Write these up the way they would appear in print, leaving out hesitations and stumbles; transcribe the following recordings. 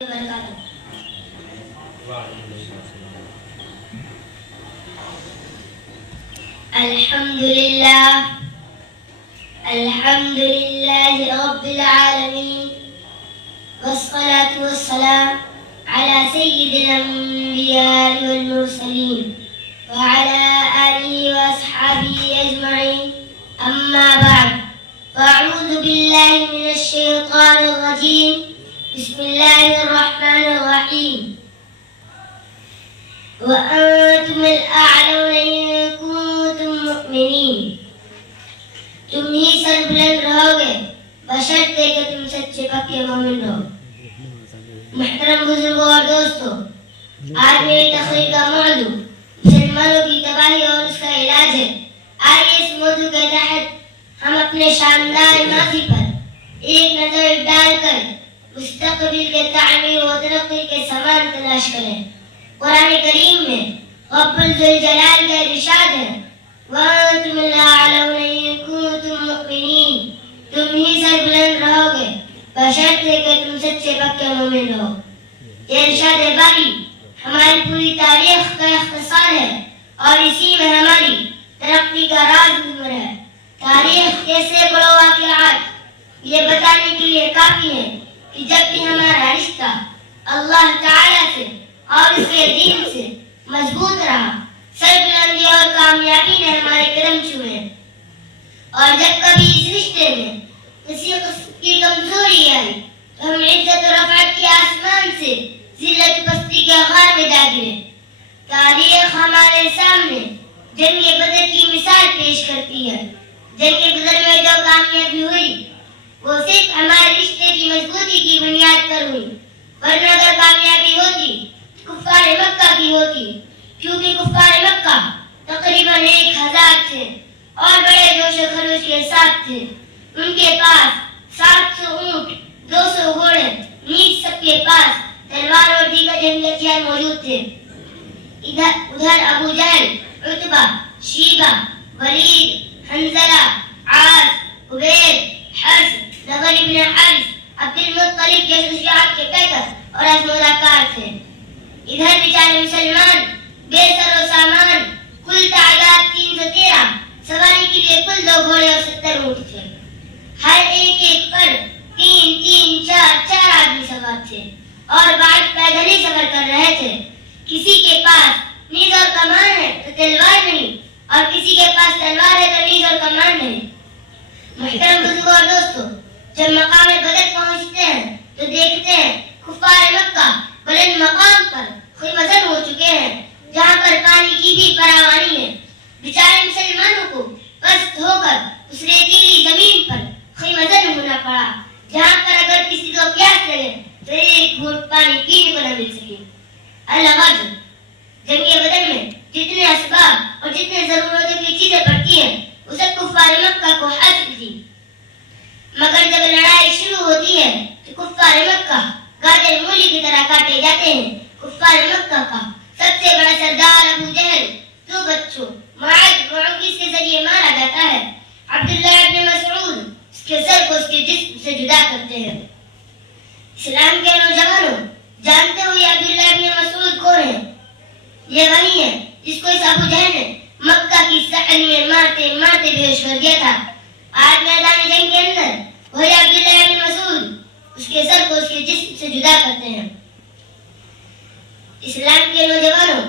الحمد لله رب العالمين، والصلاة والسلام على سيد الأنبياء والمرسلين وعلى آله وأصحابه أجمعين. أما بعد، فأعوذ بالله من الشيطان الرجيم. بسم الله الرحمن الرحيم. وأنتم الأعلون إن كنتم مؤمنين. تم ہی سربلند رہو گے بشرطے کہ تم سچے پکے مومن رہو. محترم بزرگوں اور دوستوں، آج میری تقریر کا موضوع مسلمانوں کی تباہی اور اس کا علاج ہے. آئیے اس موضوع کے تحت ہم اپنے شاندار ماضی پر ایک نظر ڈال کر مستقبل کے تعمیر و ترقی کے سامان تلاش کریں. قرآن کریم میں رب ذوالجلال کا ارشاد ہے، وَأَنْتُمُ الْأَعْلَوْنَ إِن كُنتُم مُؤْمِنِينَ. تم ہی سربلند رہو گے بشرطے کہ تم سچے پکے مومن رہو. یہ ارشاد باری ہماری پوری تاریخ کا اختصار ہے اور اسی میں ہماری ترقی کا راز گزر ہے. تاریخ کے سینکڑوں واقعات یہ بتانے کے لیے کافی ہے کہ جب بھی ہمارا رشتہ اللہ تعالیٰ سے اور اس کے دین سے مضبوط رہا، سربلندی اور کامیابی نے ہمارے قدم چھوئے، اور جب کبھی اس رشتے میں کسی قسم کی کمزوری آئی تو ہم عزت و رفعت کے آسمان سے ذلت و پستی کے غار میں جا گرے. تاریخ ہمارے سامنے جنگ بدر کی مثال پیش کرتی ہے. جنگ بدر میں جو کامیابی ہوئی وہ صرف ہمارے رشتے کی مضبوطی کی بنیاد پر ہوئی، ورنہ اگر کامیابی ہوتی کفار مکہ کی ہوتی، کیونکہ کفار مکہ تقریباً 1000 تھے اور بڑے جوش و خروش کے ساتھ تھے. ان کے پاس 700 اونٹ، 200 گھوڑے، نیز سب کے پاس تلوار اور دیگر جنگی ہتھیار موجود تھے. ادھر ابو جہل، عتبہ، شیبہ، ولید، حنظلہ، عاص، عبید، حرث، نضر بن حارث، عبد المطلب جیسے شجاعت کے پیکر اور آزمودہ کار تھے. ادھر بیچارے مسلمان بے سر و سامان، کل تعداد 313، سواری کے لیے کل 2 گھوڑے اور 70 اونٹ تھے. ہر ایک پر 3 4 آدمی سوار تھے اور بعض پیدل ہی سفر کر رہے تھے. کسی کے پاس نیز اور کمان ہے تو تلوار نہیں، اور کسی کے پاس تلوار ہے تو نیز اور کمان نہیں. محترم بزرگوں اور دوستوں، جب مقام بدر پہنچتے ہیں تو دیکھتے ہیں کفار مکہ بلند مقام پر خیمہ زن ہو چکے ہیں، جہاں پر پانی کی بھی فراوانی ہے. بیچارے مسلمانوں کو پست ہو کر اس ریتیلی زمین پر خیمہ زن ہونا پڑا، جہاں پر اگر کسی کو پیاس لگے تو ایک گھونٹ پانی پینے کو نہ مل سکے. الغرض، جنگ بدر میں جتنے اسباب اور جتنے ضرورتوں کی چیزیں پڑتی ہیں وہ سب کفار مکہ کو حاصل تھی. مگر جب لڑائی شروع ہوتی ہے تو کفار مکہ گاجر مولی کی طرح کاٹے جاتے ہیں. کفار مکہ کا سب سے بڑا سردار ابو جہل 2 بچوں معاذ معوذ کے ذریعے مارا جاتا ہے. عبداللہ ابن مسعود اس کے سر کو اس کے جسم سے جدا کرتے ہیں. اسلام کے نوجوانوں، جانتے ہو یہ عبداللہ ابن مسعود کون ہے؟ یہ وہی ہے جس کو اس ابو جہل نے مکہ کی صحن میں مارتے مارتے بے ہوش کر دیا تھا. آج میدان جنگ کے اندر وہی عبداللہ ابن مسعود اس کے سر کو اس کے جسم سے جدا کرتے ہیں. اسلام کے نوجوانوں،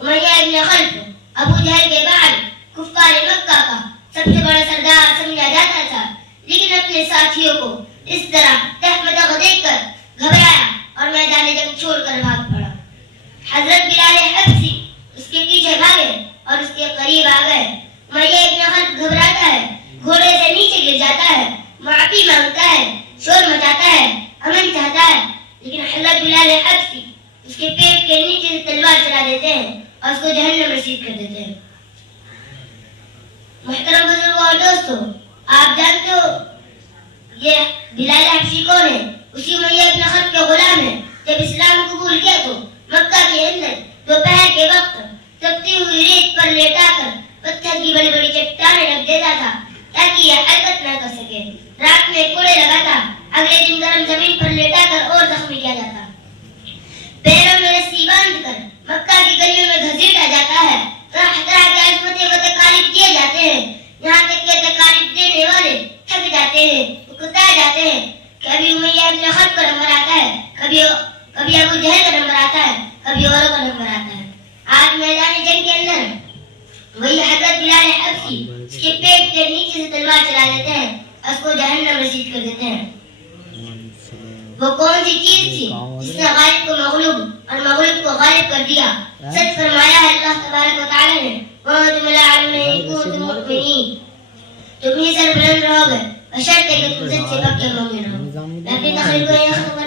امیہ ابن خلف ابو جہل کے بعد کفار مکہ کا سب سے بڑا سردار سمجھا جاتا تھا، لیکن اپنے ساتھیوں کو اس طرح تہمتغ دیکھ کر گھبرایا اور میدان جنگ چھوڑ کر بھاگ پڑا. حضرت بلال حبشی اس کے پیچھے بھاگے اور اس کے قریب آ گئے. امیہ ابن خلف گھبراتا ہے، گھوڑے سے نیچے گر جاتا ہے، معافی مانگتا ہے، شور مچاتا ہے، امن چاہتا ہے، لیکن حضرت بلال حبشی اس کے پیٹ کے نیچے سے تلوار چلا دیتے ہیں اور اس کو جہنم رسید کر دیتے ہیں. محترم بزرگوں اور دوستوں، آپ جانتے ہو یہ بلال حبشی کون ہے؟ اسی امیہ ابن خلف کے غلام ہیں. جب اسلام قبول کیا تو مکہ کے اندر دوپہر کے وقت تپتی ہوئی ریت پر لیٹا کر پتھر کی بڑی بڑی چٹانیں رکھ دیتا تھا تاکہ یہ حرکت نہ کر سکے. رات میں کوڑے لگاتا، اگلے دن گرم زمین پر لیٹا کر اور زخمی کیا جاتا. باندھ کر مکہ کی گلیوں میں گھسیٹا جاتا ہے. طرح طرح کی عظمتیں و تکالیف دیے جاتے ہیں, یہاں تک کہ تکالیف دینے والے تھک جاتے ہیں, اکتا جاتے ہیں. کبھی امیہ ابن خلف کا نمبر آتا ہے, کبھی ابو جہل کا نمبر آتا ہے, کبھی اوروں کا نمبر آتا ہے. آج میدان جنگ کے اندر وہی حضرت بلال حبشی اس کے پیٹ کے نیچے سے تلوار چلا دیتے ہیں, اس کو جہنم رسید کر دیتے ہیں. وہ کون سی چیز تھی جس نے غالب کو مغلوب اور مغلوب کو غالب کر دیا؟ سچ فرمایا ہے اللہ تبارک و تعالی نے, وَأَنْتُمْ لَعَلَمُونَ إِن كُنتُم مُؤْمِنِينَ. تم ہی سربلند رہو گے بشرط ہے کہ تم سچے پکے مومن ہو. میں اپنی تقریر کو یہاں ختم